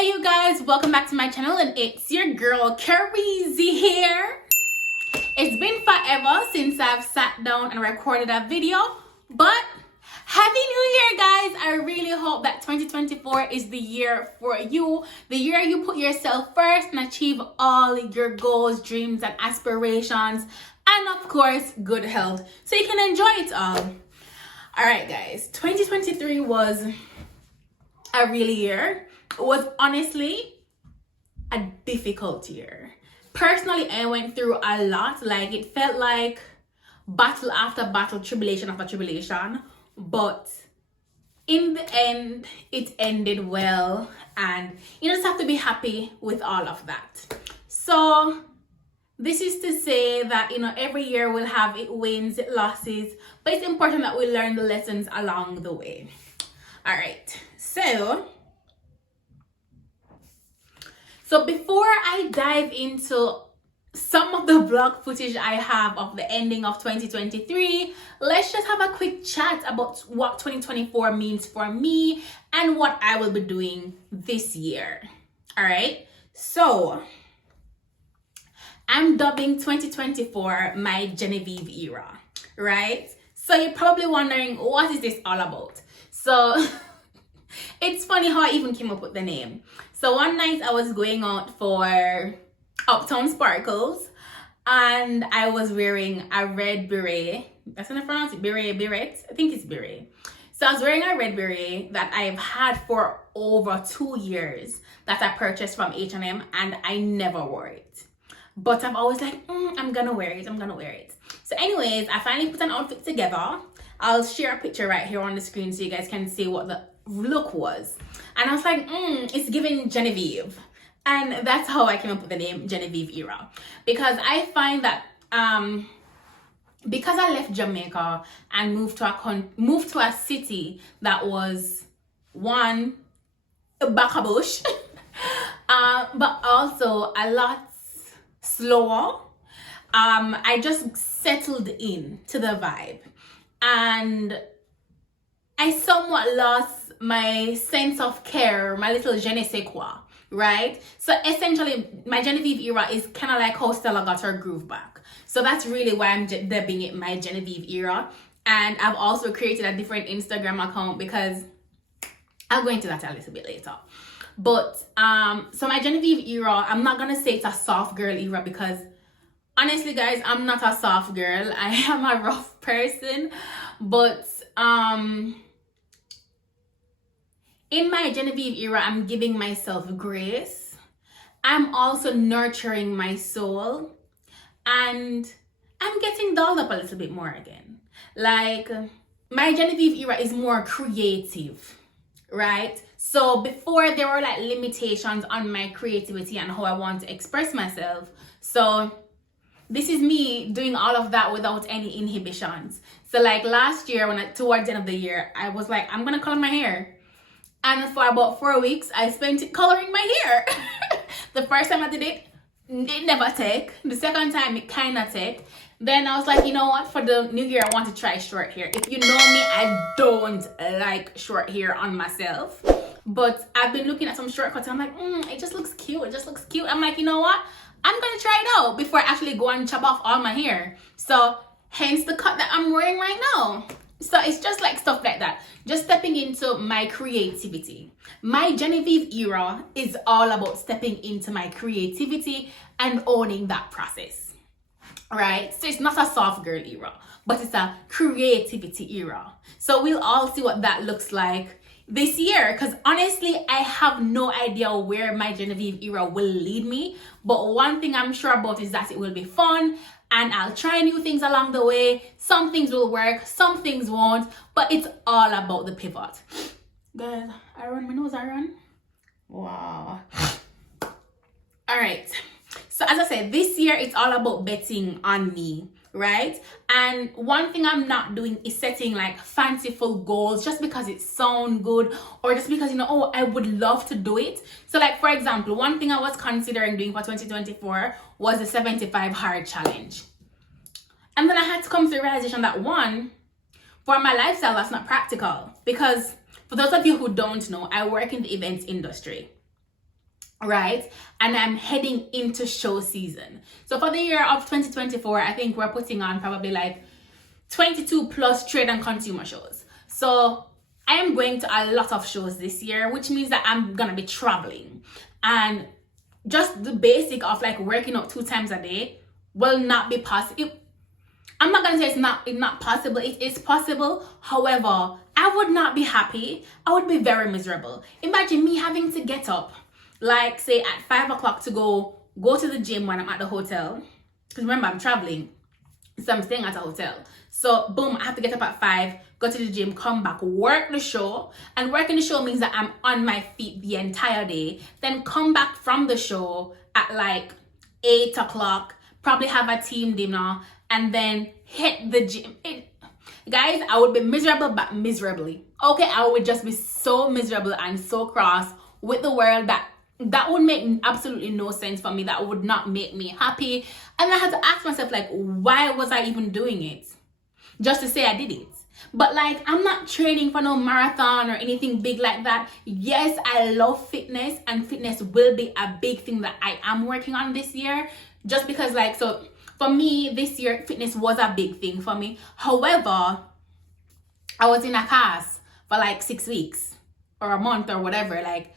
Hey you guys, welcome back to my channel, and it's your girl Keriziiworld here. It's been forever since I've sat down and recorded a video, but Happy New Year guys. I really hope that 2024 is the year for you, the year you put yourself first and achieve all your goals, dreams and aspirations, and of course good health so you can enjoy it all. Alright guys, 2023 was a real year. It was honestly a difficult year. Personally, I went through a lot. Like, it felt like battle after battle, tribulation after tribulation. But in the end, it ended well. And you just have to be happy with all of that. So this is to say that, every year we'll have its wins, its losses. But it's important that we learn the lessons along the way. All right. So before I dive into some of the vlog footage I have of the ending of 2023, let's just have a quick chat about what 2024 means for me and what I will be doing this year. All right. So I'm dubbing 2024 my Genevieve era, right? So you're probably wondering, what is this all about? So it's funny how I even came up with the name. So one night I was going out for Uptown Sparkles and I was wearing a red beret. That's how I pronounce it. Beret. I think it's beret. So I was wearing a red beret that I've had for over 2 years that I purchased from H&M, and I never wore it. But I'm always like, I'm gonna wear it. I'm gonna wear it. So anyways, I finally put an outfit together. I'll share a picture right here on the screen so you guys can see what the look was. And I was like, it's giving Genevieve. And that's how I came up with the name Genevieve era. Because I find that because I left Jamaica and moved to a city that was one, back a bush, but also a lot slower. I just settled in to the vibe, and I somewhat lost my sense of care, my little je ne sais quoi, right? So essentially, my Genevieve era is kind of like how Stella got her groove back. So that's really why I'm dubbing it my Genevieve era. And I've also created a different Instagram account because I'll go into that a little bit later. But so my Genevieve era, I'm not gonna say it's a soft girl era because honestly guys, I'm not a soft girl. I am a rough person. But in my Genevieve era, I'm giving myself grace. I'm also nurturing my soul. And I'm getting dolled up a little bit more again. Like, my Genevieve era is more creative, right? So before, there were like limitations on my creativity and how I want to express myself. So this is me doing all of that without any inhibitions. So like last year, towards the end of the year, I was like, I'm gonna color my hair. And for about 4 weeks, I spent it coloring my hair. The first time I did it, it never take. The second time, it kind of take. Then I was like, you know what? For the new year, I want to try short hair. If you know me, I don't like short hair on myself. But I've been looking at some shortcuts. I'm like, it just looks cute. It just looks cute. I'm like, you know what? I'm going to try it out before I actually go and chop off all my hair. So hence the cut that I'm wearing right now. So it's just like stuff like that. Just stepping into my creativity. My Genevieve era is all about stepping into my creativity and owning that process. Right? So it's not a soft girl era, but it's a creativity era. So we'll all see what that looks like this year. Because honestly, I have no idea where my Genevieve era will lead me. But one thing I'm sure about is that it will be fun. And I'll try new things along the way. Some things will work, some things won't. But it's all about the pivot. Guys, I run my nose, I run. Wow. All right. So as I said, this year it's all about betting on me, right? And one thing I'm not doing is setting like fanciful goals just because it sounds good or just because, I would love to do it. So like, for example, one thing I was considering doing for 2024 was the 75 hard challenge. And then I had to come to the realization that one, for my lifestyle, that's not practical. Because for those of you who don't know, I work in the events industry. right? And I'm heading into show season. So for the year of 2024, I think we're putting on probably like 22 plus trade and consumer shows. So I am going to a lot of shows this year, which means that I'm gonna be traveling, and just the basic of like working out 2 times a day will not be possible. I'm not gonna say it's not possible. It is possible. However, I would not be happy. I would be very miserable. Imagine me having to get up, like say at 5 o'clock to go to the gym when I'm at the hotel. Because remember, I'm traveling, so I'm staying at a hotel. So boom, I have to get up at 5, go to the gym, come back, work the show. And working the show means that I'm on my feet the entire day. Then come back from the show at like 8 o'clock, probably have a team dinner, and then hit the gym. Guys, I would be miserable, but miserably. Okay, I would just be so miserable and so cross with the world that would make absolutely no sense for me. That would not make me happy. And I had to ask myself, like, why was I even doing it? Just to say I did it. But like, I'm not training for no marathon or anything big like that. Yes, I love fitness, and fitness will be a big thing that I am working on this year. Just because like, so for me this year, fitness was a big thing for me. However, I was in a cast for like 6 weeks or a month or whatever, like,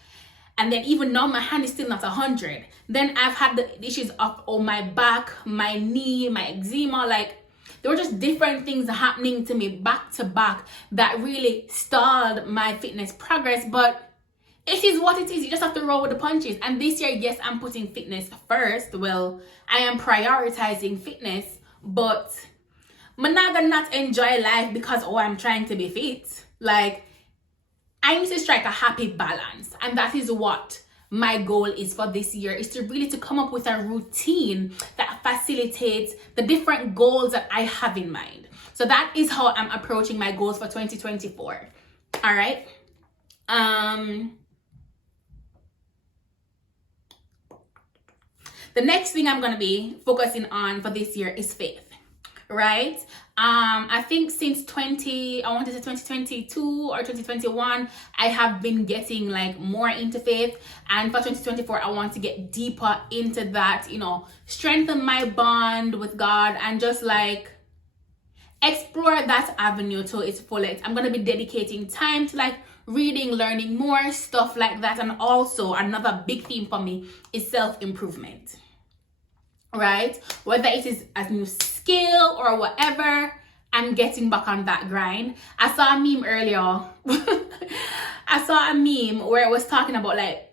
and then even now my hand is still not 100. Then I've had the issues of my back, my knee, my eczema. Like, there were just different things happening to me back to back that really stalled my fitness progress. But it is what it is. You just have to roll with the punches. And this year, yes, I'm putting fitness first. Well, I am prioritizing fitness, but I'm not gonna not enjoy life because, oh, I'm trying to be fit. Like, I need to strike a happy balance. And that is what my goal is for this year, is to really to come up with a routine that facilitates the different goals that I have in mind. So that is how I'm approaching my goals for 2024. All right. The next thing I'm going to be focusing on for this year is faith. Right? I think since 2022 or 2021, I have been getting like more into faith, and for 2024 I want to get deeper into that, you know, strengthen my bond with God and just like explore that avenue to its fullest. I'm going to be dedicating time to like reading, learning more stuff like that. And also another big theme for me is self-improvement. Right? Whether it is a new skill or whatever, I'm getting back on that grind. I saw a meme earlier. I saw a meme where it was talking about like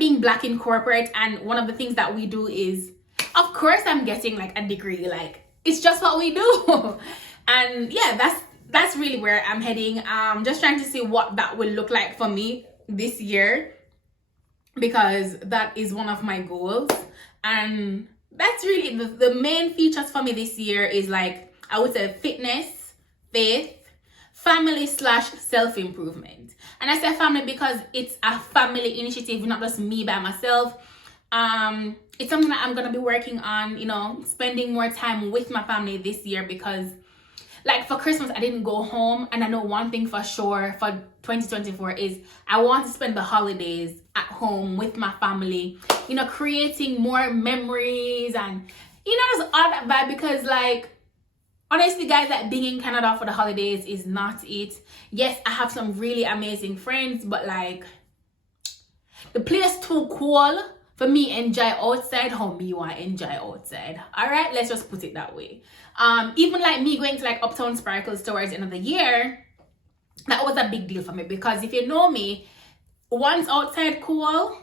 being Black in corporate, and one of the things that we do is, of course I'm getting like a degree, like it's just what we do. And yeah, that's really where I'm heading. Just trying to see what that will look like for me this year, because that is one of my goals. And that's really the main features for me this year is like, I would say fitness, faith, family / self-improvement. And I say family because it's a family initiative, not just me by myself. It's something that I'm going to be working on, you know, spending more time with my family this year, because like for Christmas, I didn't go home. And I know one thing for sure for 2024 is I want to spend the holidays at home with my family, you know, creating more memories and, you know, just all that vibe. Because like, honestly, guys, like being in Canada for the holidays is not it. Yes, I have some really amazing friends, but like the place too cool for me enjoy outside how me want to enjoy outside. All right, let's just put it that way. Even like me going to like Uptown Sparkles towards the end of the year, that was a big deal for me, because if you know me, once outside cool,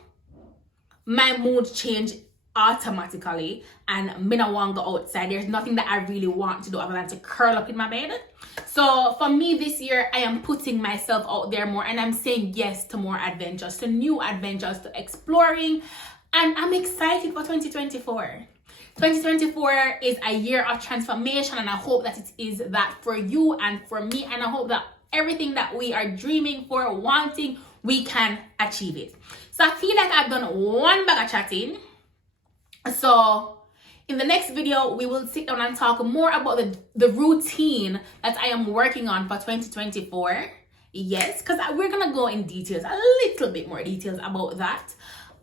my mood change automatically, and me not want to go outside. There's nothing that I really want to do other than to curl up in my bed. So for me this year, I am putting myself out there more, and I'm saying yes to more adventures, to new adventures, to exploring, and I'm excited for 2024. 2024 is a year of transformation, and I hope that it is that for you and for me, and I hope that everything that we are dreaming for, wanting, we can achieve it. So I feel like I've done one bag of chatting. So in the next video, we will sit down and talk more about the routine that I am working on for 2024. Yes, because we're gonna go in details, a little bit more details about that.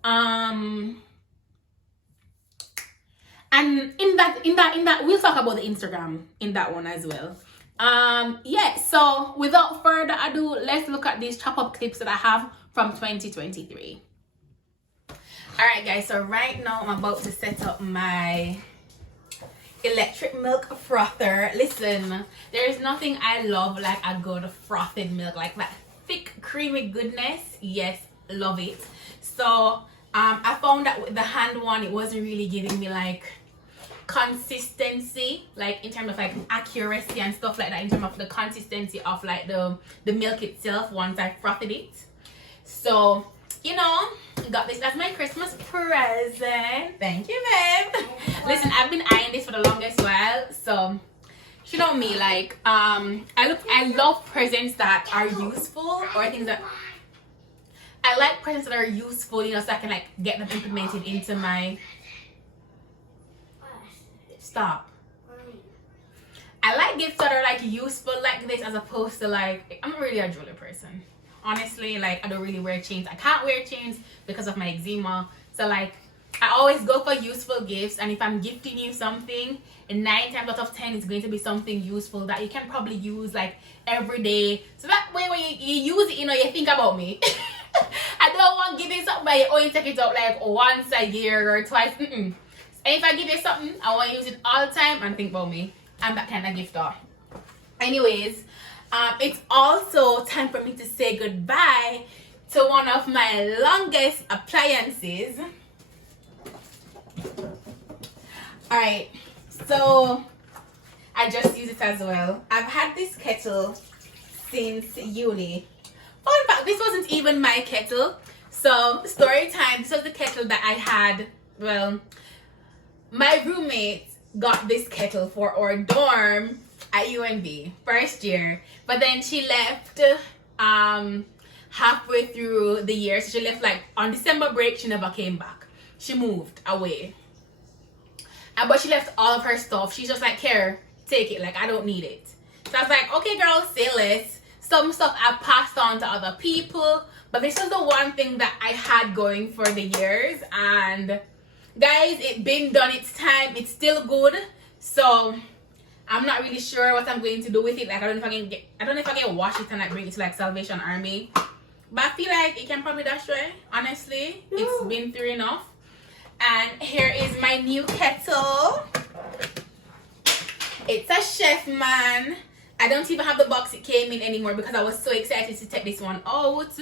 And in that we'll talk about the Instagram in that one as well. Yeah, so without further ado, let's look at these chop-up clips that I have from 2023. All right, guys, so right now I'm about to set up my electric milk frother. Listen, there is nothing I love like a good frothed milk, like that thick creamy goodness. Yes, love it. So I found that with the hand one, it wasn't really giving me like consistency, like in terms of like accuracy and stuff like that, in terms of the consistency of like the milk itself once I frothed it. So, you know, got this as my Christmas present. Thank you, babe. Listen, I've been eyeing this for the longest while, so you know me, like I love presents that are useful, or things that I like presents that are useful, you know, so I can like get them implemented into my stop. I like gifts that are like useful like this, as opposed to like, I'm not really a jewelry person. Honestly, like I don't really wear chains. I can't wear chains because of my eczema. So like I always go for useful gifts, and if I'm gifting you something, 9 times out of 10 it's going to be something useful that you can probably use like every day. So that way when you use it, you know, you think about me. I don't want to give you something but you only take it out like once a year or twice. And if I give you something, I want to use it all the time and think about me. I'm that kind of gifter. Anyways, it's also time for me to say goodbye to one of my longest appliances. Alright, so I just use it as well. I've had this kettle since uni. Fun fact, this wasn't even my kettle. So, story time. This was the kettle that I had. Well, my roommate got this kettle for our dorm at UNB first year, but then she left halfway through the year. So she left like on December break. She never came back. She moved away, but she left all of her stuff. She's just like, here, take it, like I don't need it. So I was like, okay girl, say less. Some stuff I passed on to other people, but this was the one thing that I had going for the years. And guys, it been done its time. It's still good. So I'm not really sure what I'm going to do with it. Like I don't know if I can wash it and like bring it to like Salvation Army. But I feel like it can probably dash away. Honestly, it's been through enough. And here is my new kettle. It's a Chef Man. I don't even have the box it came in anymore because I was so excited to take this one out.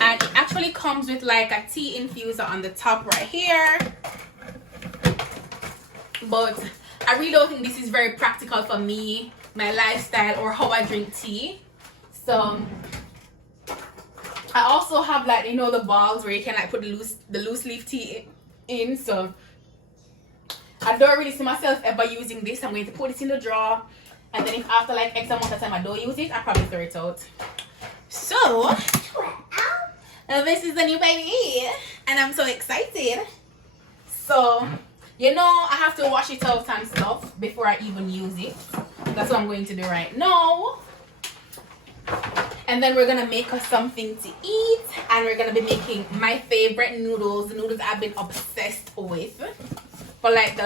And it actually comes with like a tea infuser on the top right here. But I really don't think this is very practical for me, my lifestyle, or how I drink tea. So I also have like, you know, the balls where you can like put the loose leaf tea in. So I don't really see myself ever using this. I'm going to put it in the drawer, and then if after like X amount of time I don't use it, I probably throw it out. So this is the new baby, and I'm so excited. So, you know, I have to wash it out and stuff before I even use it. That's what I'm going to do right now. And then we're gonna make us something to eat, and we're gonna be making my favorite noodles, the noodles I've been obsessed with for like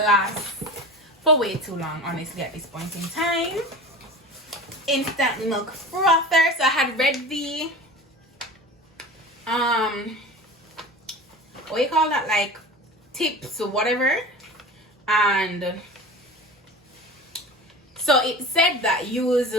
for way too long, honestly, at this point in time. Instant milk frother. So I had read the what do you call that, like tips or whatever, and so it said that use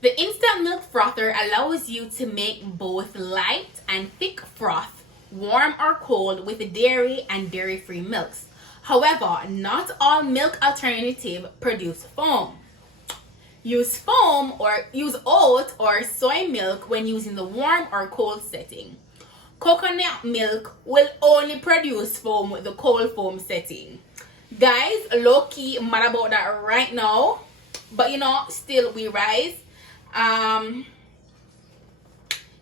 the instant milk frother allows you to make both light and thick froth, warm or cold, with dairy and dairy-free milks. However, not all milk alternatives produce foam. Use oat or soy milk when using the warm or cold setting. Coconut milk will only produce foam with the cold foam setting. Guys, low-key mad about that right now, but you know, still we rise.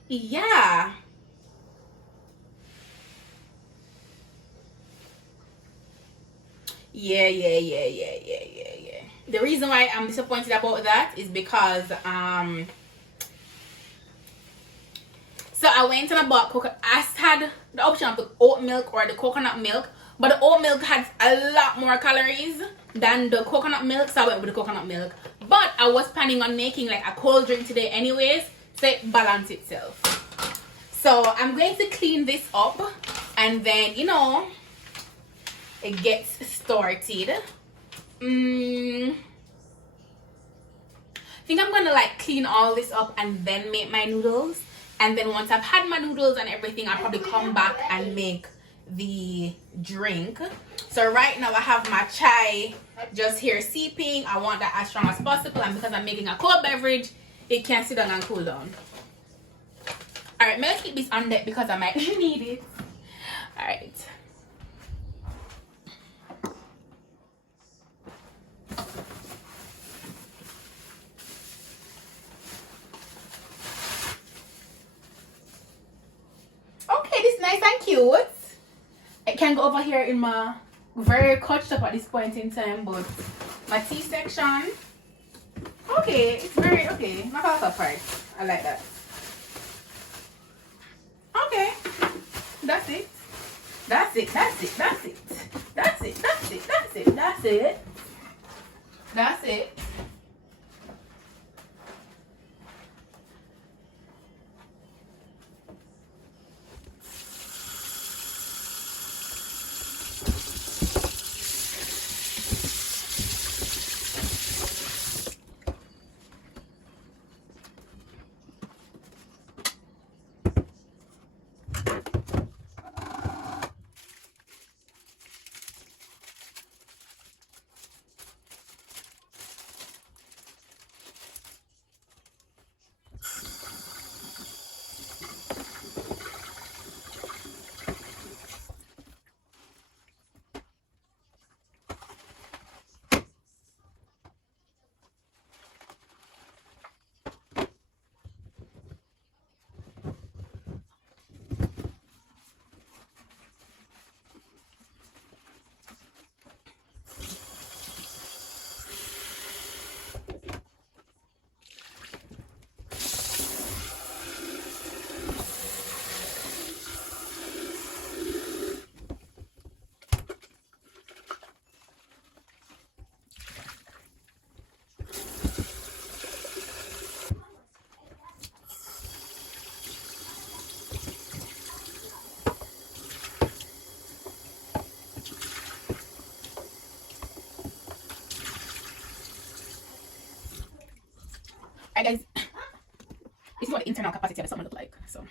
Yeah, Yeah. The reason why I'm disappointed about that is because so I went and I bought coconut. I had the option of the oat milk or the coconut milk, but the oat milk had a lot more calories than the coconut milk, so I went with the coconut milk. But I was planning on making like a cold drink today anyways, so it balanced itself. So I'm going to clean this up and then, you know, it gets started. I think I'm gonna like clean all this up and then make my noodles. And then once I've had my noodles and everything, I'll probably come back and make the drink. So right now I have my chai just here seeping. I want that as strong as possible, and because I'm making a cold beverage, it can sit down and cool down. Alright, I'm gonna keep this on deck because I might need it. Alright. Okay, this is nice and cute. It can go over here in my very clutched up at this point in time, but my tea section. Okay, it's very okay. Not all part. I like that. Okay, that's it. That's it. That's it. That's it. That's it. That's it. That's it. That's it. That's it. Alright guys, this is what the internal capacity of the salmon look like. So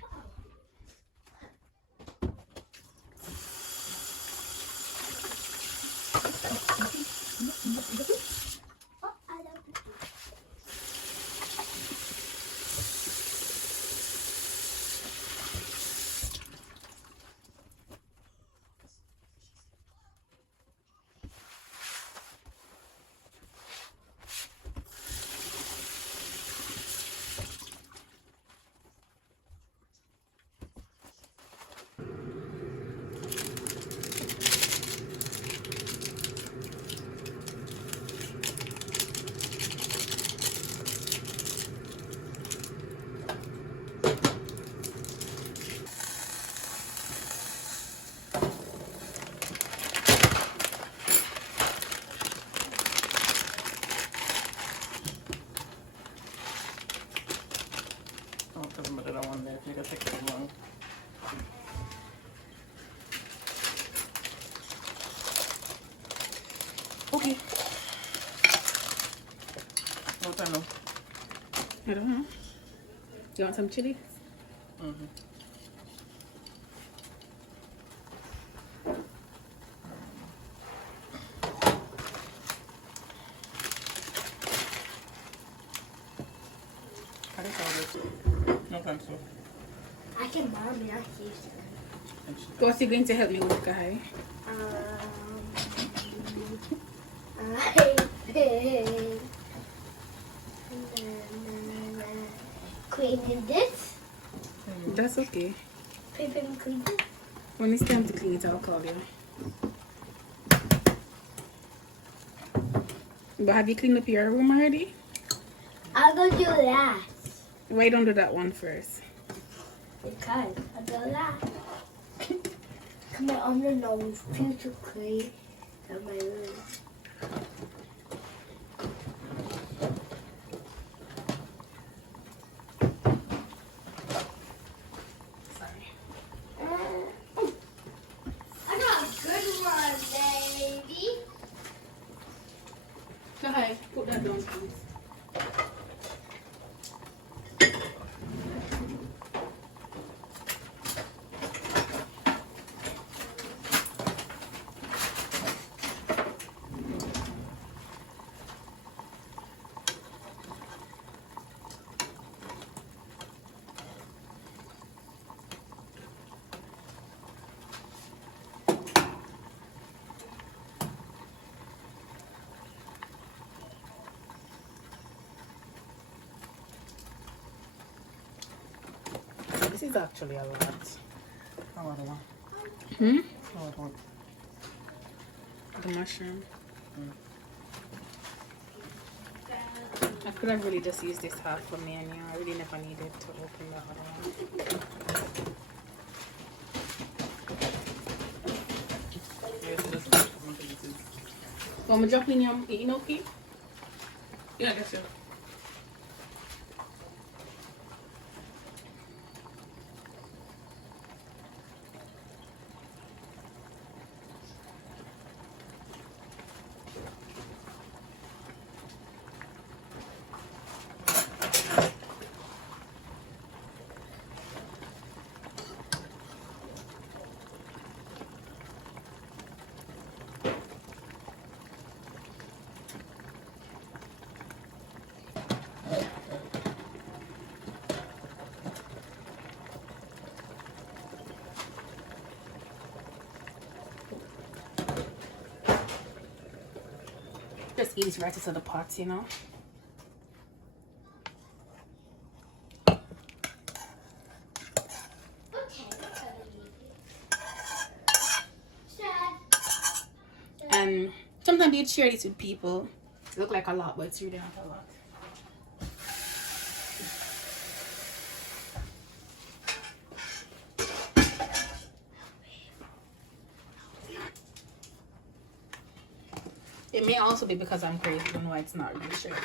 okay. What I know? I don't know. You want some chili? Mm-hmm. I think I'll no thanks so. I can borrow me that case. What's he going to help me with, guy? Cleaning this. That's okay. Clean this. When it's time to clean it, I'll call you. But have you cleaned up your room already? I'll go do that. Why don't do that one first? Because I'll do that. Come on, I'm gonna know future clean in my room. Sorry. I got a good one, baby. Go ahead, put that down, please. This is actually a lot. How about the one? Hmm? How about one? The mushroom. I could have really just used this half for me, and I really never needed to open that other one. Yes, just one thing it is. Want me to drop in your eating okay? Yeah, I guess so. Just eat this right into the pot, you know? And sometimes you share this with people. It look like a lot, but it's really not a lot. It may also be because I'm crazy and why it's not really sugar.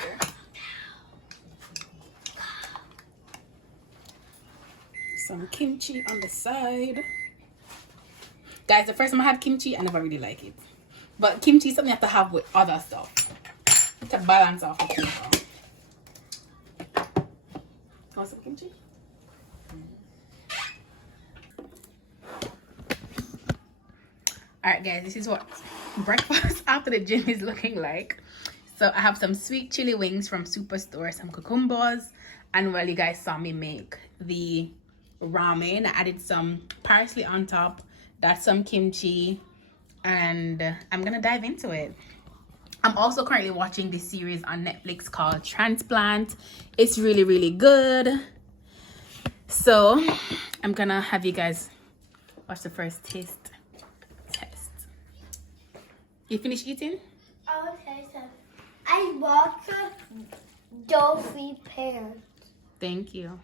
Some kimchi on the side. Guys, the first time I had kimchi, I never really like it. But kimchi is something you have to have with other stuff to balance off the flavor. Want some kimchi? Alright guys, this is what breakfast after the gym is looking like. So I have some sweet chili wings from Superstore, some cucumbers, and well, you guys saw me make the ramen. I added some parsley on top. That's some kimchi, and I'm gonna dive into it. I'm also currently watching this series on Netflix called Transplant. It's really, really good. So I'm gonna have you guys watch the first test. You finished eating? Okay, so I bought the Dolphy pants. Thank you.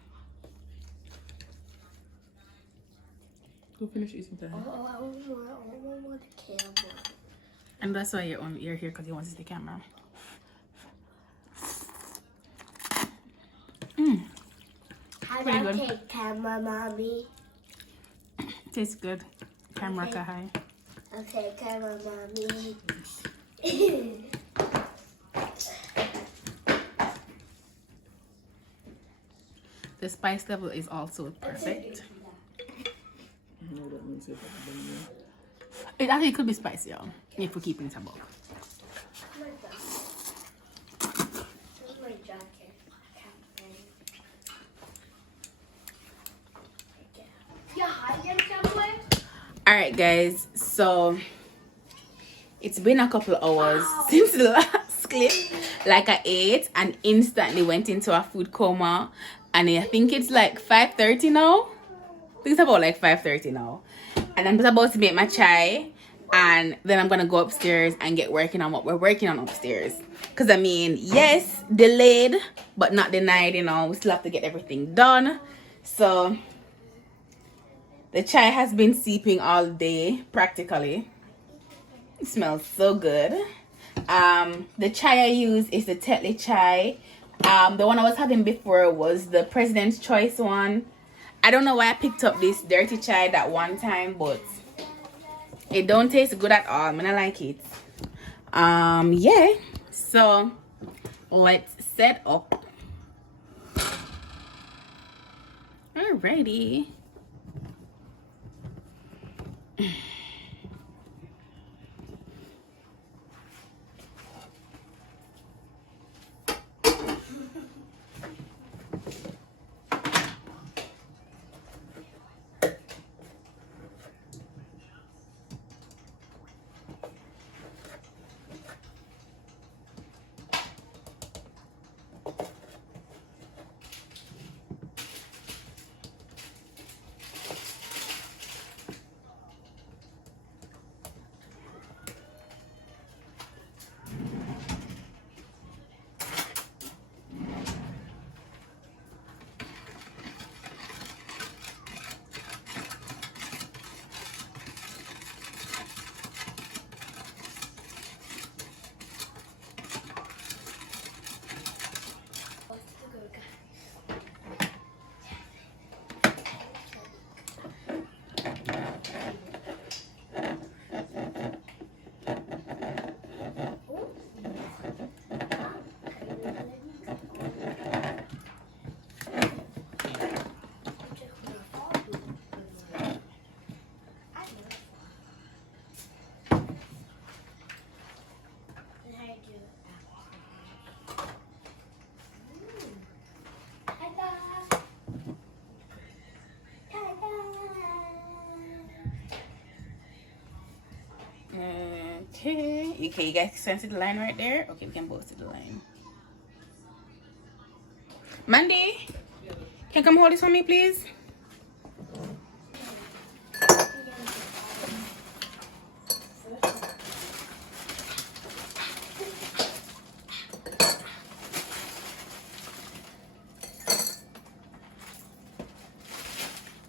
Go finish eating time. Oh, I want the camera. And that's why you're here, because you want to see the camera. How Pretty do I good. take camera, mommy? Tastes good. Camera Okay. high. Okay, camera, mommy. The spice level is also perfect. No, that means if I can bring It actually could be spicier if we keep it in a bulk. Where's my jacket? Yeah, hiding somewhere? Alright guys, so it's been a couple of hours since the last clip. Like I ate and instantly went into a food coma, and I think it's like 5:30 now. I think it's about like 5:30 now, and I'm just about to make my chai, and then I'm gonna go upstairs and get working on what we're working on upstairs. Because I mean, yes, delayed but not denied, you know. We still have to get everything done. So the chai has been seeping all day practically. It smells so good. The chai I use is the Tetley chai. The one I was having before was the President's Choice one. I don't know why I picked up this dirty chai that one time, but it don't taste good at all. I mean, I like it. Yeah. So let's set up. Alrighty. Okay, you guys can see the line right there. Okay, we can both see the line. Mandy, can you come hold this for me, please?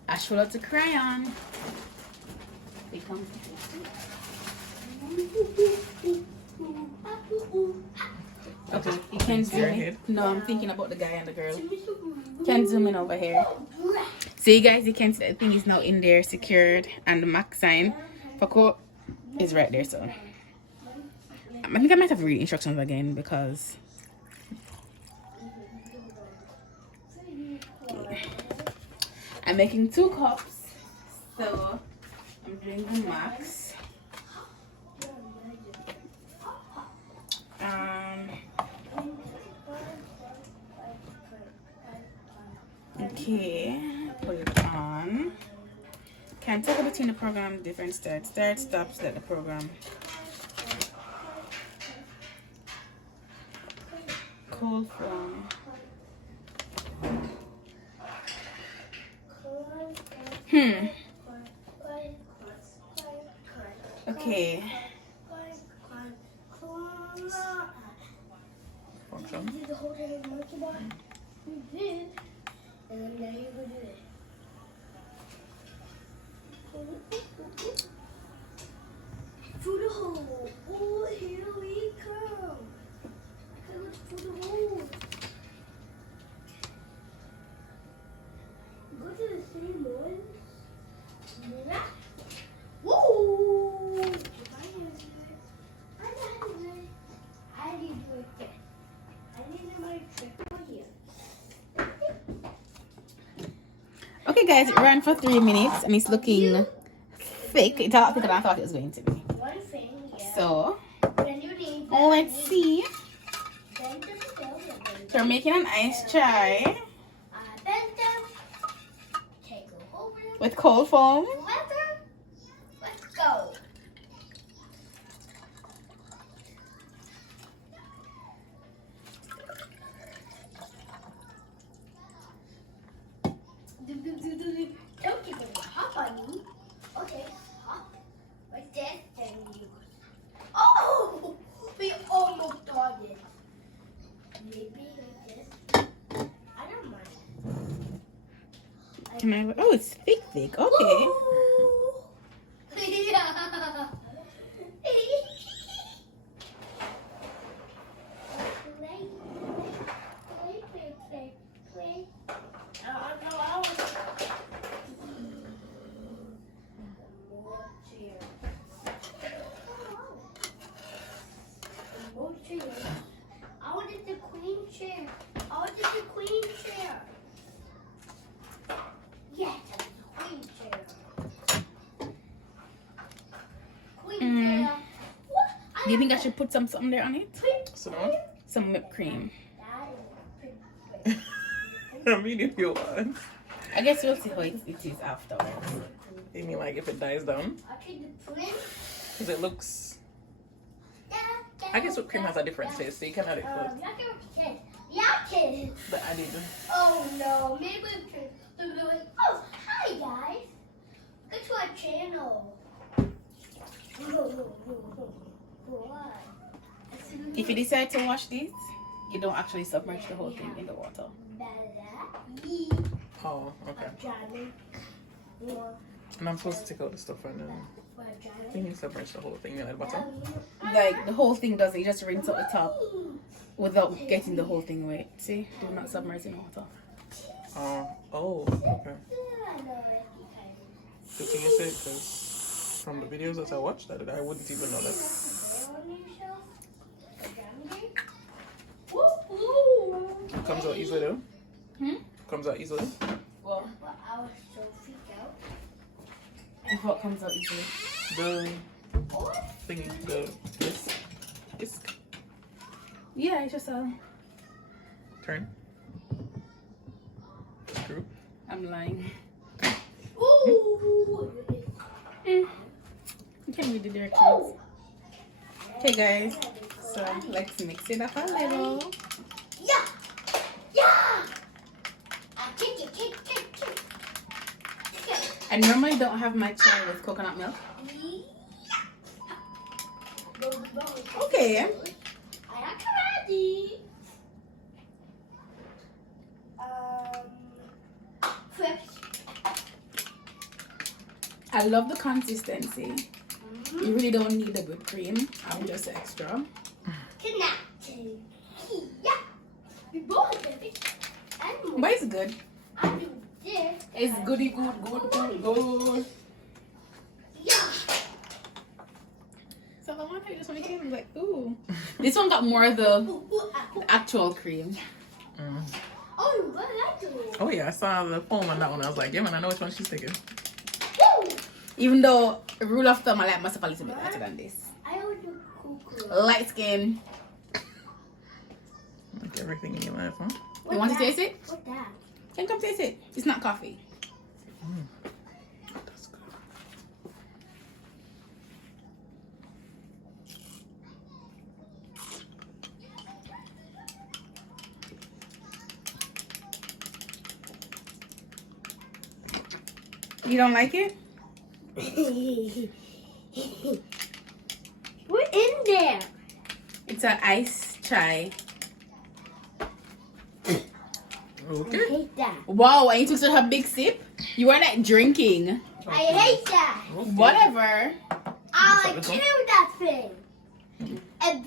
I showed up to crayon. Okay, you can zoom in. No, I'm thinking about the guy and the girl. You can zoom in over here. So you guys, you can see that the thing is now in there, secured, and the Mac sign for quote is right there. So I think I might have to read instructions again because I'm making 2 cups. So I'm doing the max. Okay, put it on. Can toggle between the program, different start, stop, select the program. Cold form. Okay. Did the whole thing monkey bar? You did. And then now you go do it. Through the hole. Oh, here we come. Okay, let's through the hole. Go to the same one. Woo! I did it. I need my trick here. Okay, guys, it ran for 3 minutes and it's looking thick. It's all thicker than I thought it was going to be. One thing, yeah. So, Then you need let's see. So we're making an iced chai with cold foam. Let's go. Don't give me a hop on me. Okay, hop. Like this, then Can I? Oh, it's thick. Okay. Ooh. I wanted the queen chair. I wanted the queen chair. Yes, queen chair. Queen chair. What? Do you think I should put something there on it? Sit down. Some whipped cream. I mean, if you want. I guess we'll see how it is afterwards. You mean like if it dies down? Because it looks. I guess whipped cream has a different taste, so you can add it first. But I didn't. Oh no, maybe whipped cream. Oh, hi guys. Go to our channel. If you decide to wash this, you don't actually submerge the whole thing in the water. Oh, okay. And I'm supposed to take out the stuff and then. I think you submerge the whole thing at the bottom. Like the whole thing does it, you just rinse out the top without getting the whole thing wet. See? Do not submerge in water. Oh, okay. Good thing you said, because from the videos that I watched, I wouldn't even know that. It comes out easily though. Comes out easily. Well, I was so freaked out. if what comes out easily. The thingy, this. Yeah, it's just a. Turn. Screw. I'm lying. Ooh! You can read the directions. Okay, guys. So let's mix it up a little. Yeah! Yeah! Kick it, kick, kick, kick. I normally don't have my chai with coconut milk. Okay. I am ready. Crips. I love the consistency. You really don't need the whipped cream. I'm just extra. Connecting. Yeah. We both did it. But it's good. I do this. It's goody good. Yeah. So the one I just want to get was like, ooh. This one got more of the actual cream. Oh, what did I do? Oh yeah, I saw the foam on that one. I was like, yeah man, I know which one she's taking. Woo! Even though, rule of thumb, I like myself a little bit lighter than this. I would do cuckoo. Light skin. Like everything in your life, huh? You want to taste it? What's that? Then come taste it. It's not coffee. That's good. You don't like it? We're in there. It's an iced chai. Okay. I hate that. Wow, and you took such a big sip? You were like drinking. I hate that. Okay. Whatever. I kill that thing. And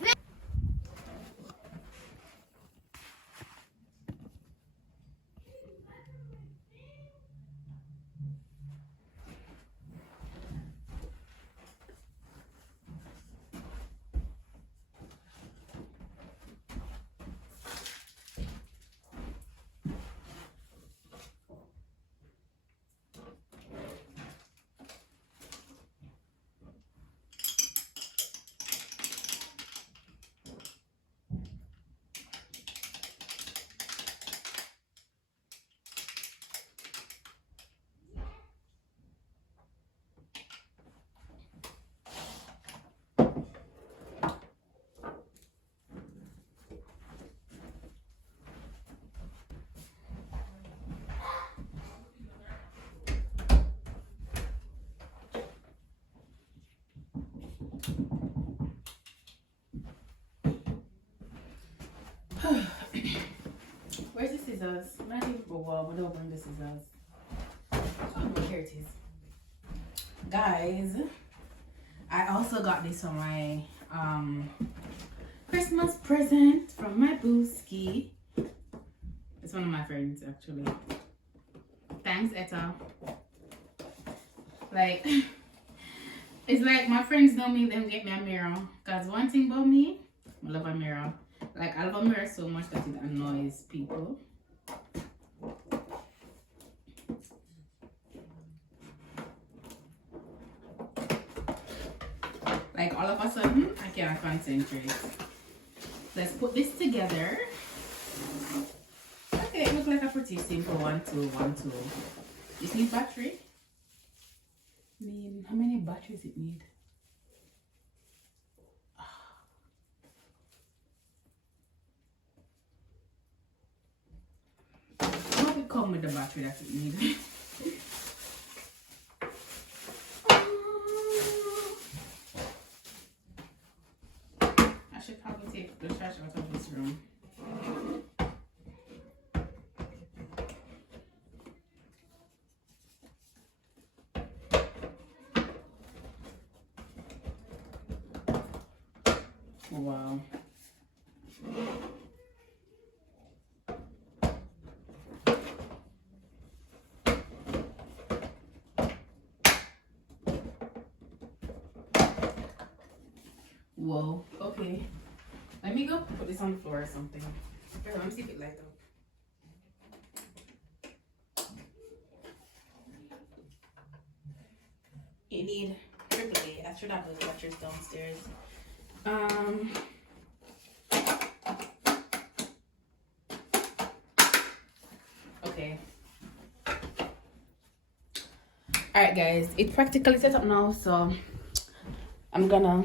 Where's the scissors? Not even. Oh, wow, we don't bring the scissors. Here it is. Guys, I also got this for my Christmas present from my booski. It's one of my friends actually. Thanks, Etta. Like, it's like my friends don't make them get me a mirror. Cause one thing about me, I love a mirror. Like, I love a mirror so much that it annoys people. Like, all of a sudden, I can't concentrate. Let's put this together. Okay, it looks like a pretty simple 1, 2, 1, 2. This needs battery. I mean, how many batteries it need? I hope it come with the battery that it needs. I should probably take the trash out of this room. Wow. Whoa. Okay. Let me go put this on the floor or something. Here, let me see if it lights up. You need AAA. I should have those batteries downstairs. Okay. Alright guys, it's practically set up now, so I'm gonna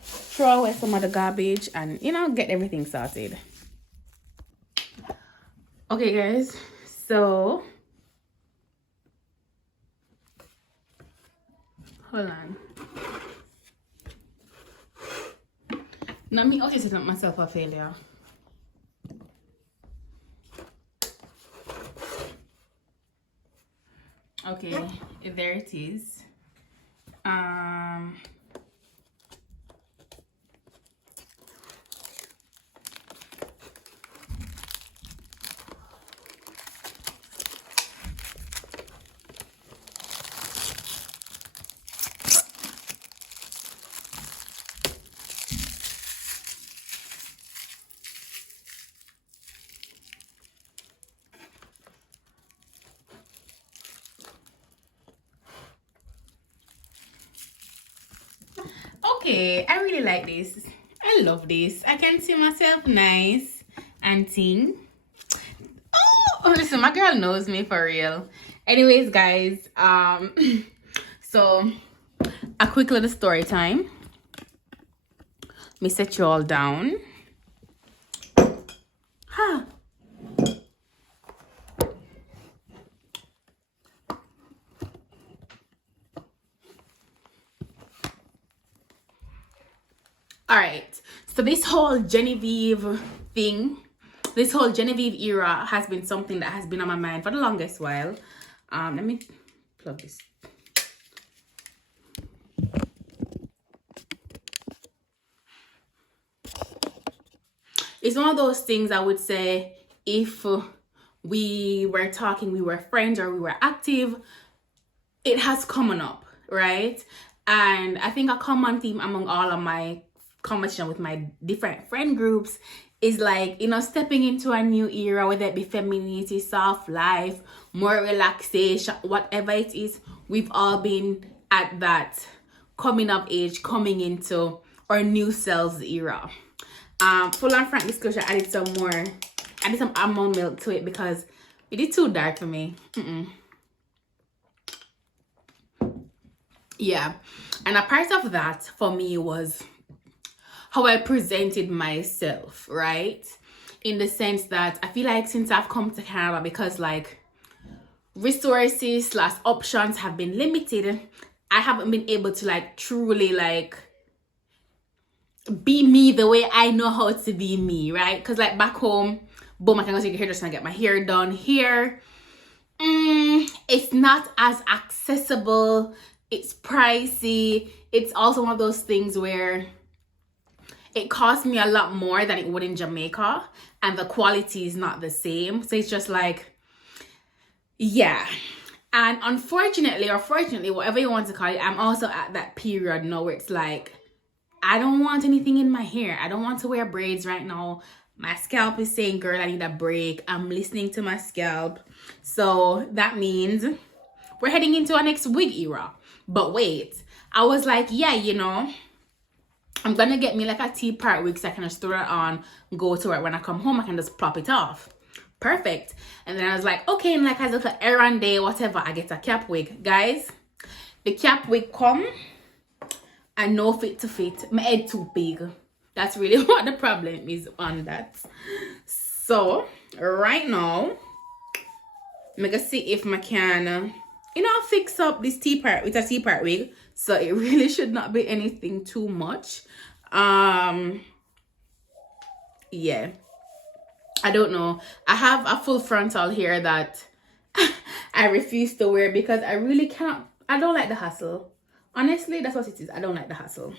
throw away some of the garbage and, you know, get everything sorted. Okay guys, so hold on. Now me also set up myself a failure. Okay, there it is. Okay, I really like this. I love this. I can see myself nice and ting. Oh, listen, my girl knows me for real. Anyways, guys, so a quick little story time. Me set you all down. Huh. All right, so this whole Genevieve thing, this whole Genevieve era has been something that has been on my mind for the longest while. Let me plug this. It's one of those things I would say if we were talking, we were friends or we were active, it has come up, right? And I think a common theme among all of my conversation with my different friend groups is like, you know, stepping into a new era, whether it be femininity, soft life, more relaxation, whatever it is. We've all been at that coming of age, coming into our new selves era. Full on frank disclosure, I added some almond milk to it because it is too dark for me. Yeah, and a part of that for me was how I presented myself, right? In the sense that I feel like since I've come to Canada, because like resources / options have been limited, I haven't been able to like truly like be me the way I know how to be me, right? Because like back home, boom, I can go take a hairdresser and get my hair done here. it's not as accessible. It's pricey. It's also one of those things where it costs me a lot more than it would in Jamaica, and the quality is not the same. So it's just like, yeah. And unfortunately, or fortunately, whatever you want to call it, I'm also at that period now where it's like, I don't want anything in my hair. I don't want to wear braids right now. My scalp is saying, girl, I need a break. I'm listening to my scalp. So that means we're heading into our next wig era. But wait, I was like, yeah, you know, I'm going to get me like a T-part wig so I can just throw it on, go to it. When I come home, I can just plop it off. Perfect. And then I was like, okay, and like I look at errand day, whatever, I get a cap wig. Guys, the cap wig come and no fit to fit. My head too big. That's really what the problem is on that. So right now, I'm gonna see if I can, you know, fix up this T-part with a T-part wig. So it really should not be anything too much. Yeah, I don't know. I have a full frontal here that I refuse to wear because I really can't. I don't like the hassle. Honestly, that's what it is. I don't like the hassle.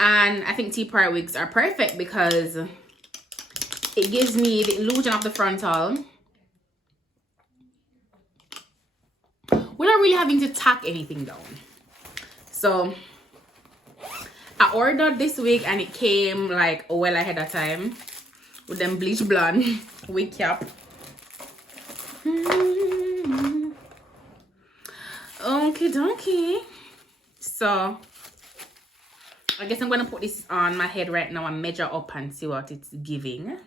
And I think T-part wigs are perfect because it gives me the illusion of the frontal without really having to tack anything down. So I ordered this wig and it came like well ahead of time with them bleach blonde wig cap. Okie dokie. So I guess I'm gonna put this on my head right now and measure up and see what it's giving.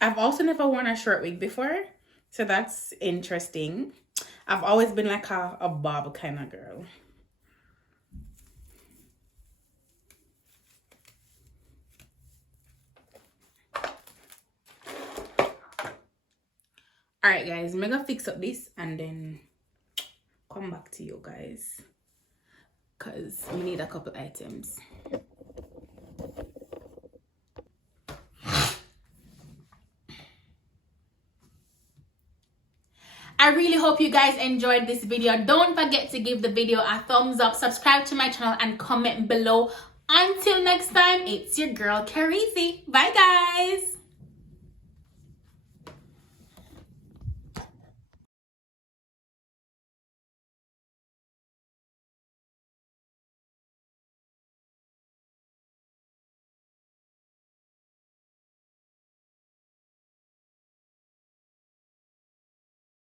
I've also never worn a short wig before, so that's interesting. I've always been like a bob kind of girl. All right, guys, I'm gonna fix up this and then come back to you guys because we need a couple items. I really hope you guys enjoyed this video. Don't forget to give the video a thumbs up, subscribe to my channel, and comment below. Until next time, it's your girl Kerizi. Bye, guys.